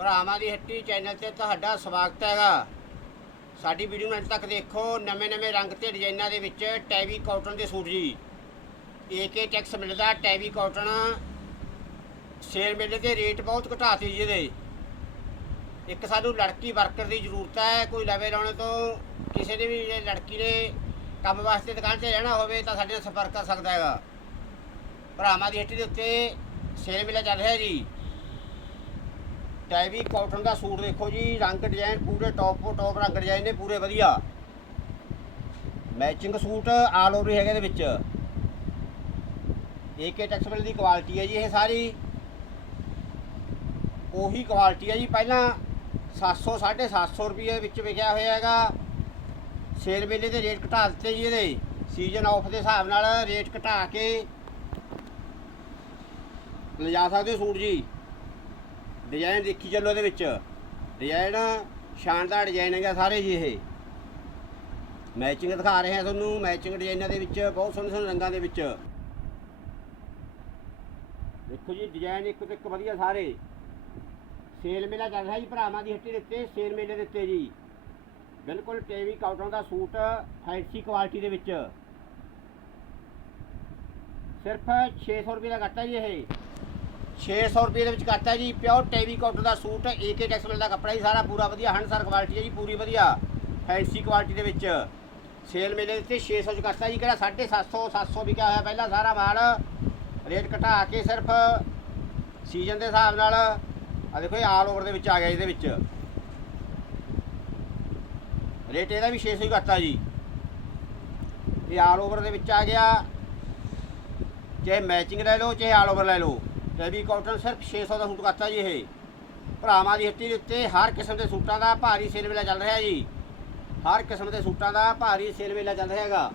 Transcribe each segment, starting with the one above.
ਭਰਾਵਾਂ ਦੀ ਹੱਟੀ ਚੈਨਲ ਤੇ ਤੁਹਾਡਾ ਸਵਾਗਤ ਹੈਗਾ। ਸਾਡੀ ਵੀਡੀਓ ਨੂੰ ਅੰਤ ਤੱਕ ਦੇਖੋ ਨਵੇਂ-ਨਵੇਂ ਰੰਗ ਤੇ ਡਿਜ਼ਾਈਨਾਂ ਦੇ ਵਿੱਚ ਟੈਵੀ ਕਾਟਨ ਦੇ ਸੂਟ ਜੀ। ਏਕੇ ਟੈਕਸ ਮਿਲਦਾ ਟੈਵੀ ਕਾਟਨ ਸੇਲ ਮੇਲੇ ਤੇ ਰੇਟ ਬਹੁਤ ਘਟਾਤੀ ਜੀ ਇਹਦੇ। ਇੱਕ ਸਾਨੂੰ ਲੜਕੀ ਵਰਕਰ ਦੀ ਜ਼ਰੂਰਤ ਹੈ, ਕੋਈ ਲਵੇ ਲਾਉਣੇ ਤੋਂ ਕਿਸੇ ਨੇ ਵੀ ਲੜਕੀ ਨੇ ਕੰਮ ਵਾਸਤੇ ਦੁਕਾਨ 'ਤੇ ਰਹਿਣਾ ਹੋਵੇ ਤਾਂ ਸਾਡੇ ਨਾਲ ਸੰਪਰਕ ਕਰ ਸਕਦਾ ਹੈਗਾ। ਭਰਾਵਾਂ ਦੀ ਹੱਟੀ ਦੇ ਉੱਤੇ ਸੇਲ ਮੇਲਾ ਚੱਲ ਰਿਹਾ ਜੀ। ਟੈਵੀ ਕਾਟਨ ਦਾ ਸੂਟ ਦੇਖੋ ਜੀ, ਰੰਗ ਡਿਜ਼ਾਈਨ ਪੂਰੇ ਟੌਪ ਤੋਂ ਟੌਪ ਰੰਗ ਡਿਜ਼ਾਈਨ ਨੇ, ਪੂਰੇ ਵਧੀਆ। ਮੈਚਿੰਗ ਸੂਟ ਆਲ ਓਵਰ ਹੈਗੇ ਦੇ ਵਿੱਚ। ਏਕੇ ਟੈਕਸਟਾਈਲ ਦੀ ਕੁਆਲਿਟੀ ਹੈ ਜੀ ਇਹ ਸਾਰੀ। ਉਹੀ ਕੁਆਲਿਟੀ ਹੈ ਜੀ, ਪਹਿਲਾਂ 700 750 ਰੁਪਏ ਵਿੱਚ ਵਿਕਿਆ ਹੋਇਆ ਹੈਗਾ। ਸੇਲ ਮੇਲੇ ਦੇ ਰੇਟ ਘਟਾ ਦਿੱਤੇ ਜੀ ਇਹਦੇ। ਸੀਜ਼ਨ ਆਫ ਦੇ ਹਿਸਾਬ ਨਾਲ ਰੇਟ ਘਟਾ ਕੇ ਲਿਜਾ ਸਕਦੇ ਸੂਟ ਜੀ। ਡਿਜ਼ਾਈਨ ਦੇਖੀ ਚੱਲੋ ਇਹਦੇ ਵਿੱਚ। ਡਿਜ਼ਾਈਨ, ਸ਼ਾਨਦਾਰ ਡਿਜ਼ਾਈਨ ਹੈਗਾ ਸਾਰੇ ਜੀ ਇਹ। ਮੈਚਿੰਗ ਦਿਖਾ ਰਹੇ ਹਾਂ ਤੁਹਾਨੂੰ, ਮੈਚਿੰਗ ਡਿਜ਼ਾਈਨਾਂ ਦੇ ਵਿੱਚ, ਬਹੁਤ ਸੋਹਣੇ ਸੋਹਣੇ ਰੰਗਾਂ ਦੇ ਵਿੱਚ। ਦੇਖੋ ਜੀ, ਡਿਜ਼ਾਈਨ ਇੱਕ ਤੋਂ ਇੱਕ ਵਧੀਆ ਸਾਰੇ। ਸੇਲ ਮੇਲਾ ਚੱਲ ਰਿਹਾ ਜੀ ਭਰਾਵਾਂ ਦੀ ਹੱਟੀ ਦੇ ਉੱਤੇ, ਸੇਲ ਮੇਲੇ ਦੇ ਉੱਤੇ ਜੀ। ਬਿਲਕੁਲ ਟੇਵੀ ਕਾਟਨ ਦਾ ਸੂਟ, ਫੈਂਸੀ ਕੁਆਲਿਟੀ ਦੇ ਵਿੱਚ। ਸਿਰਫ 600 ਰੁਪਏ ਦਾ ਘੱਟਾ ਜੀ ਇਹ। 600 ਰੁਪਏ ਦੇ ਵਿੱਚ ਕਰਤਾ ਜੀ। ਪਿਓਰ ਟੇਵੀ ਕਾਟਨ ਦਾ ਸੂਟ ਏਕੇ ਟੈਕਸਟਾਈਲ ਦਾ ਕੱਪੜਾ ਜੀ, ਸਾਰਾ ਪੂਰਾ ਵਧੀਆ ਹੰਡਸਰ ਕੁਆਲਿਟੀ ਹੈ ਜੀ, ਪੂਰੀ ਵਧੀਆ। ਫੈਂਸੀ ਕੁਆਲਿਟੀ ਦੇ ਵਿੱਚ ਸੇਲ ਮੇਲੇ ਦੇ ਉੱਤੇ 600 ਚ ਕਰਤਾ ਜੀ। ਕਿਹੜਾ 750 700 ਵਿਕਿਆ ਹੋਇਆ ਪਹਿਲਾਂ ਸਾਰਾ ਮਾਲ। ਰੇਟ ਘਟਾ ਕੇ ਸਿਰਫ ਸੀਜ਼ਨ ਦੇ ਹਿਸਾਬ ਨਾਲ ਆ ਦੇਖੋ ਇਹ ਆਲ ਓਵਰ ਦੇ ਵਿੱਚ ਆ ਗਿਆ ਇਹਦੇ ਵਿੱਚ। ਰੇਟ ਇਹਦਾ ਵੀ 600 ਹੀ ਕਰਤਾ ਜੀ। ਇਹ ਆਲ ਓਵਰ ਦੇ ਵਿੱਚ ਆ ਗਿਆ। ਚਾਹੇ ਮੈਚਿੰਗ ਲੈ ਲਓ, ਚਾਹੇ ਆਲ ਓਵਰ ਲੈ ਲਓ। ਟੈਬੀ ਕਾਟਨ ਸਿਰਫ 600 ਦਾ ਸੂਟ ਕਰਤਾ ਜੀ ਇਹ। ਭਰਾਵਾਂ ਦੀ ਹੱਟੀ ਦੇ ਉੱਤੇ ਹਰ ਕਿਸਮ ਦੇ ਸੂਟਾਂ ਦਾ ਭਾਰੀ ਸੇਲ ਮੇਲਾ ਚੱਲ ਰਿਹਾ ਜੀ। ਹਰ ਕਿਸਮ ਦੇ ਸੂਟਾਂ ਦਾ ਭਾਰੀ ਸੇਲ ਮੇਲਾ ਚੱਲ ਰਿਹਾ ਹੈਗਾ।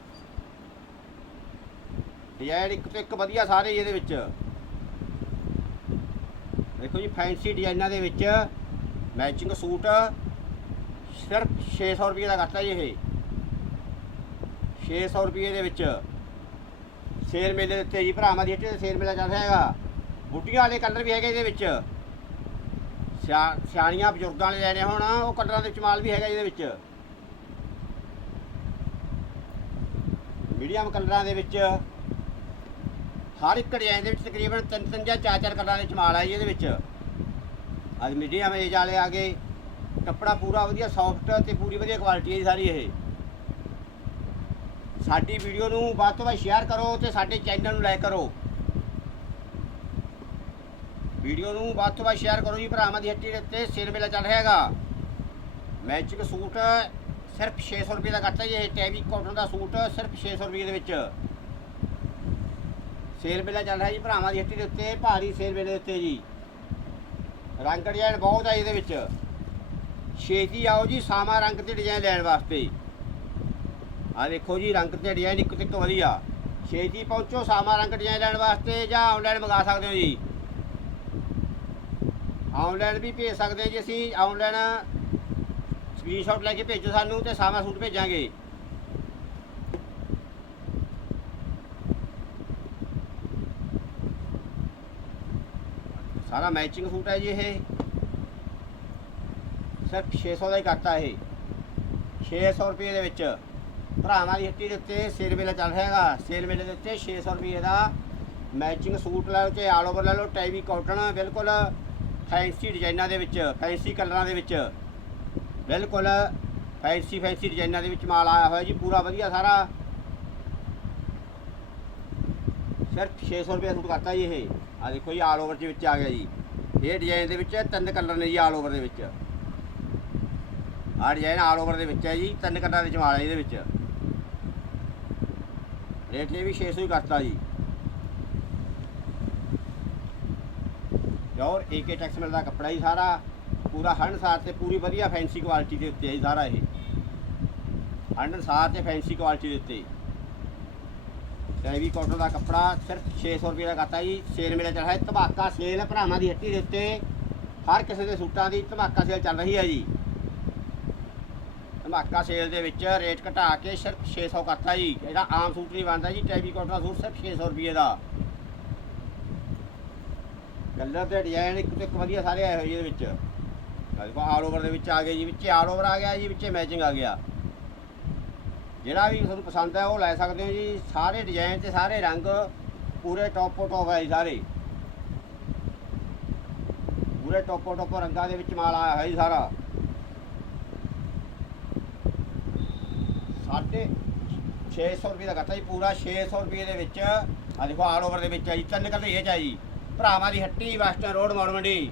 ਡਿਜ਼ਾਈਨ ਇੱਕ ਤੋਂ ਇੱਕ ਵਧੀਆ ਸਾਰੇ ਹੀ ਇਹਦੇ ਵਿੱਚ। ਦੇਖੋ ਜੀ, ਫੈਂਸੀ ਡਿਜ਼ਾਈਨਾਂ ਦੇ ਵਿੱਚ ਮੈਚਿੰਗ ਸੂਟ ਸਿਰਫ 600 ਰੁਪਏ ਦਾ ਘੱਟਾ ਜੀ ਇਹ। 600 ਰੁਪਏ ਦੇ ਵਿੱਚ ਸੇਲ ਮੇਲੇ ਦੇ ਉੱਤੇ ਜੀ ਭਰਾਵਾਂ ਦੀ ਹੱਟੀ ਤੇ ਸੇਲ ਮੇਲਾ ਚੱਲ ਰਿਹਾ ਹੈਗਾ। ਬੁੱਢੀਆਂ ਵਾਲੇ ਕਲਰ ਵੀ ਹੈਗੇ ਇਹਦੇ ਵਿੱਚ। ਸਿਆ- ਸਿਆਣੀਆਂ ਬਜ਼ੁਰਗਾਂ ਵਾਲੇ ਲੈਣੇ ਹੋਣ, ਉਹ ਕਲਰਾਂ ਦੇ ਵਿੱਚ ਮਾਲ ਵੀ ਹੈਗਾ ਇਹਦੇ ਵਿੱਚ। ਮੀਡੀਅਮ ਕਲਰਾਂ ਦੇ ਵਿੱਚ। ਹਰ ਇੱਕ ਡਿਜ਼ਾਈਨ ਦੇ ਵਿੱਚ ਤਕਰੀਬਨ ਤਿੰਨ ਤਿੰਨ ਜਾਂ ਚਾਰ ਚਾਰ ਕਲਰਾਂ ਦੇ ਚਮਾਲ ਮਾਲ ਹੈ ਜੀ ਇਹਦੇ ਵਿੱਚ। ਅੱਜ ਮੀਡੀਅਮ ਏਜ ਵਾਲੇ ਆ ਗਏ। ਕੱਪੜਾ ਪੂਰਾ ਵਧੀਆ ਸੌਫਟ ਤੇ ਪੂਰੀ ਵਧੀਆ ਕੁਆਲਿਟੀ ਹੈ ਸਾਰੀ ਇਹ। ਸਾਡੀ ਵੀਡੀਓ ਨੂੰ ਵੱਧ ਤੋਂ ਵੱਧ ਸ਼ੇਅਰ ਕਰੋ ਤੇ ਸਾਡੇ ਚੈਨਲ ਨੂੰ ਲਾਈਕ ਕਰੋ। ਵੀਡੀਓ ਨੂੰ ਵੱਧ ਤੋਂ ਵੱਧ ਸ਼ੇਅਰ ਕਰੋ ਜੀ, ਭਰਾਵਾਂ ਦੀ ਹੱਟੀ ਦੇ ਉੱਤੇ ਸੇਲ ਮੇਲਾ ਚੱਲ ਰਿਹਾ ਹੈਗਾ। ਮੈਚਿਕ ਸੂਟ ਸਿਰਫ 600 ਰੁਪਏ ਦਾ ਘੱਟਾ ਜੀ ਇਹ ਟੈਵੀ ਕਾਟਨ ਦਾ ਸੂਟ ਸਿਰਫ 600 ਰੁਪਏ ਦੇ ਵਿੱਚ। ਸੇਲ ਮੇਲਾ ਚੱਲ ਰਿਹਾ ਜੀ, ਭਰਾਵਾਂ ਦੀ ਹੱਟੀ ਦੇ ਉੱਤੇ, ਭਾਰੀ ਸੇਲ ਮੇਲੇ ਦੇ ਉੱਤੇ ਜੀ। ਰੰਗ ਡਿਜ਼ਾਈਨ ਬਹੁਤ ਹੈ ਇਹਦੇ ਵਿੱਚ। ਛੇਤੀ ਆਓ ਜੀ ਸਾਮਾ ਰੰਗ ਤੇ ਡਿਜ਼ਾਈਨ ਲੈਣ ਵਾਸਤੇ। ਆ ਦੇਖੋ ਜੀ, ਰੰਗ ਤੇ ਡਿਜ਼ਾਈਨ ਇੱਕ ਤੋਂ ਇੱਕ ਵਧੀਆ। ਛੇਤੀ ਪਹੁੰਚੋ ਸਾਮਾ ਰੰਗ ਡਿਜ਼ਾਈਨ ਲੈਣ ਵਾਸਤੇ ਜਾਂ ਆਨਲਾਈਨ ਮੰਗਾ ਸਕਦੇ ਹੋ ਜੀ। ਆਨਲਾਈਨ ਵੀ ਭੇਜ ਸਕਦੇ ਹਾਂ ਜੀ ਅਸੀਂ, ਆਨਲਾਈਨ ਸਕਰੀਨਸ਼ਾਟ ਲੈ ਕੇ ਭੇਜੋ ਸਾਨੂੰ ਤੇ ਸਾਮਾ ਸੂਟ ਭੇਜਾਂਗੇ। ਸਾਰਾ ਮੈਚਿੰਗ ਸੂਟ ਹੈ ਜੀ ਇਹ। ਸਿਰਫ 600 ਦਾ ਹੀ ਕਰਤਾ ਇਹ। 600 ਰੁਪਏ ਦੇ ਵਿੱਚ। ਭਰਾਵਾਂ ਦੀ ਹੱਟੀ ਦੇ ਉੱਤੇ ਸੇਲ ਮੇਲਾ ਚੱਲ ਰਿਹਾ ਹੈਗਾ। ਸੇਲ ਮੇਲੇ ਦੇ ਉੱਤੇ 600 ਰੁਪਏ ਦਾ ਮੈਚਿੰਗ ਸੂਟ ਲੈ ਲਓ ਤੇ ਆਲ ਓਵਰ ਲੈ ਲਓ ਟਾਈਵੀ ਕਾਟਨ ਬਿਲਕੁਲ ਫੈਂਸੀ ਡਿਜ਼ਾਈਨਾਂ ਦੇ ਵਿੱਚ, ਫੈਂਸੀ ਕਲਰਾਂ ਦੇ ਵਿੱਚ। ਬਿਲਕੁਲ ਫੈਂਸੀ ਫੈਂਸੀ ਡਿਜ਼ਾਈਨਾਂ ਦੇ ਵਿੱਚ ਮਾਲ ਆਇਆ ਹੋਇਆ ਜੀ, ਪੂਰਾ ਵਧੀਆ ਸਾਰਾ। ਸਿਰਫ 600 ਰੁਪਏ ਸੂਟ ਕਰਤਾ ਜੀ ਇਹ। ਆ ਦੇਖੋ ਜੀ ਆਲ ਓਵਰ ਦੇ ਵਿੱਚ ਆ ਗਿਆ ਜੀ। ਇਹ ਡਿਜ਼ਾਈਨ ਦੇ ਵਿੱਚ ਤਿੰਨ ਕਲਰ ਨੇ ਜੀ ਆਲ ਓਵਰ ਦੇ ਵਿੱਚ। ਆ ਡਿਜ਼ਾਈਨ ਆਲ ਓਵਰ ਦੇ ਵਿੱਚ ਹੈ ਜੀ, ਤਿੰਨ ਕਲਰਾਂ ਦੇ ਵਿੱਚ ਮਾਲ ਹੈ ਇਹਦੇ ਵਿੱਚ। ਰੇਟ ਇਹ ਵੀ 600 ਹੀ ਕਰਤਾ ਜੀ। ਔਰ ਏਕੇ ਟੈਕਸ ਦਾ ਕੱਪੜਾ ਹੀ ਸਾਰਾ, ਪੂਰਾ ਹੰਡਸਾਰ ਤੇ ਪੂਰੀ ਵਧੀਆ ਫੈਂਸੀ ਕੁਆਲਿਟੀ ਦੇ ਉੱਤੇ ਹੈ ਜੀ ਸਾਰਾ ਇਹ। ਹੰਡਸਾਰ ਤੇ ਫੈਂਸੀ ਕੁਆਲਿਟੀ ਦੇ ਉੱਤੇ। ਹੈਵੀ ਕਾਟਨ ਦਾ ਕੱਪੜਾ ਸਿਰਫ 600 ਰੁਪਏ ਦਾ ਕਰਤਾ ਜੀ ਸੇਲ ਮੇਲਾ ਚੱਲ ਰਿਹਾ ਹੈ ਧਮਾਕਾ ਸੇਲ ਭਰਾਵਾਂ ਦੀ ਹੱਟੀ ਦੇ ਉੱਤੇ। ਹਰ ਕਿਸੇ ਦੇ ਸੂਟਾਂ ਦੀ ਧਮਾਕਾ ਸੇਲ ਚੱਲ ਰਹੀ ਹੈ ਜੀ। ਧਮਾਕਾ ਸੇਲ ਦੇ ਵਿੱਚ ਰੇਟ ਘਟਾ ਕੇ ਸਿਰਫ 600 ਕਰਤਾ ਜੀ, ਇਹਦਾ ਆਮ ਸੂਟ ਨਹੀਂ ਬਣਦਾ ਜੀ ਟੈਵੀ ਕਾਟਨ ਦਾ ਸੂਟ ਸਿਰਫ 600 ਰੁਪਏ ਦਾ। ਕਲਰ ਤੇ ਡਿਜ਼ਾਈਨ ਇੱਕ ਤੋਂ ਇੱਕ ਵਧੀਆ ਸਾਰੇ ਆਏ ਹੋਏ ਜੀ ਇਹਦੇ ਵਿੱਚ। ਦੇਖੋ ਆਲ ਓਵਰ ਦੇ ਵਿੱਚ ਆ ਗਏ ਜੀ, ਵਿੱਚ ਆਲ ਓਵਰ ਆ ਗਿਆ ਜੀ, ਵਿੱਚ ਮੈਚਿੰਗ ਆ ਗਿਆ। ਜਿਹੜਾ ਵੀ ਤੁਹਾਨੂੰ ਪਸੰਦ ਹੈ ਉਹ ਲੈ ਸਕਦੇ ਹੋ ਜੀ। ਸਾਰੇ ਡਿਜ਼ਾਈਨ ਤੇ ਸਾਰੇ ਰੰਗ ਪੂਰੇ ਟੌਪੋ ਟੌਪ ਹੈ ਜੀ ਸਾਰੇ। ਪੂਰੇ ਟੌਪੋ ਟੌਪੋ ਰੰਗਾਂ ਦੇ ਵਿੱਚ ਮਾਲ ਆਇਆ ਹੈ ਜੀ ਸਾਰਾ। ਸਾਢੇ 600 ਰੁਪਏ ਦਾ ਕਰਤਾ ਜੀ ਪੂਰਾ 600 ਰੁਪਏ ਦੇ ਵਿੱਚ। ਆ ਦੇਖੋ ਆਲ ਓਵਰ ਦੇ ਵਿੱਚ ਹੈ ਜੀ, ਤਿੰਨ ਕਲਰ ਇਹ ਚ ਹੈ ਜੀ। ਭਰਾਵਾਂ ਦੀ ਹੱਟੀ ਵੈਸਟਰਨ ਰੋਡ ਮੌੜ ਮੰਡੀ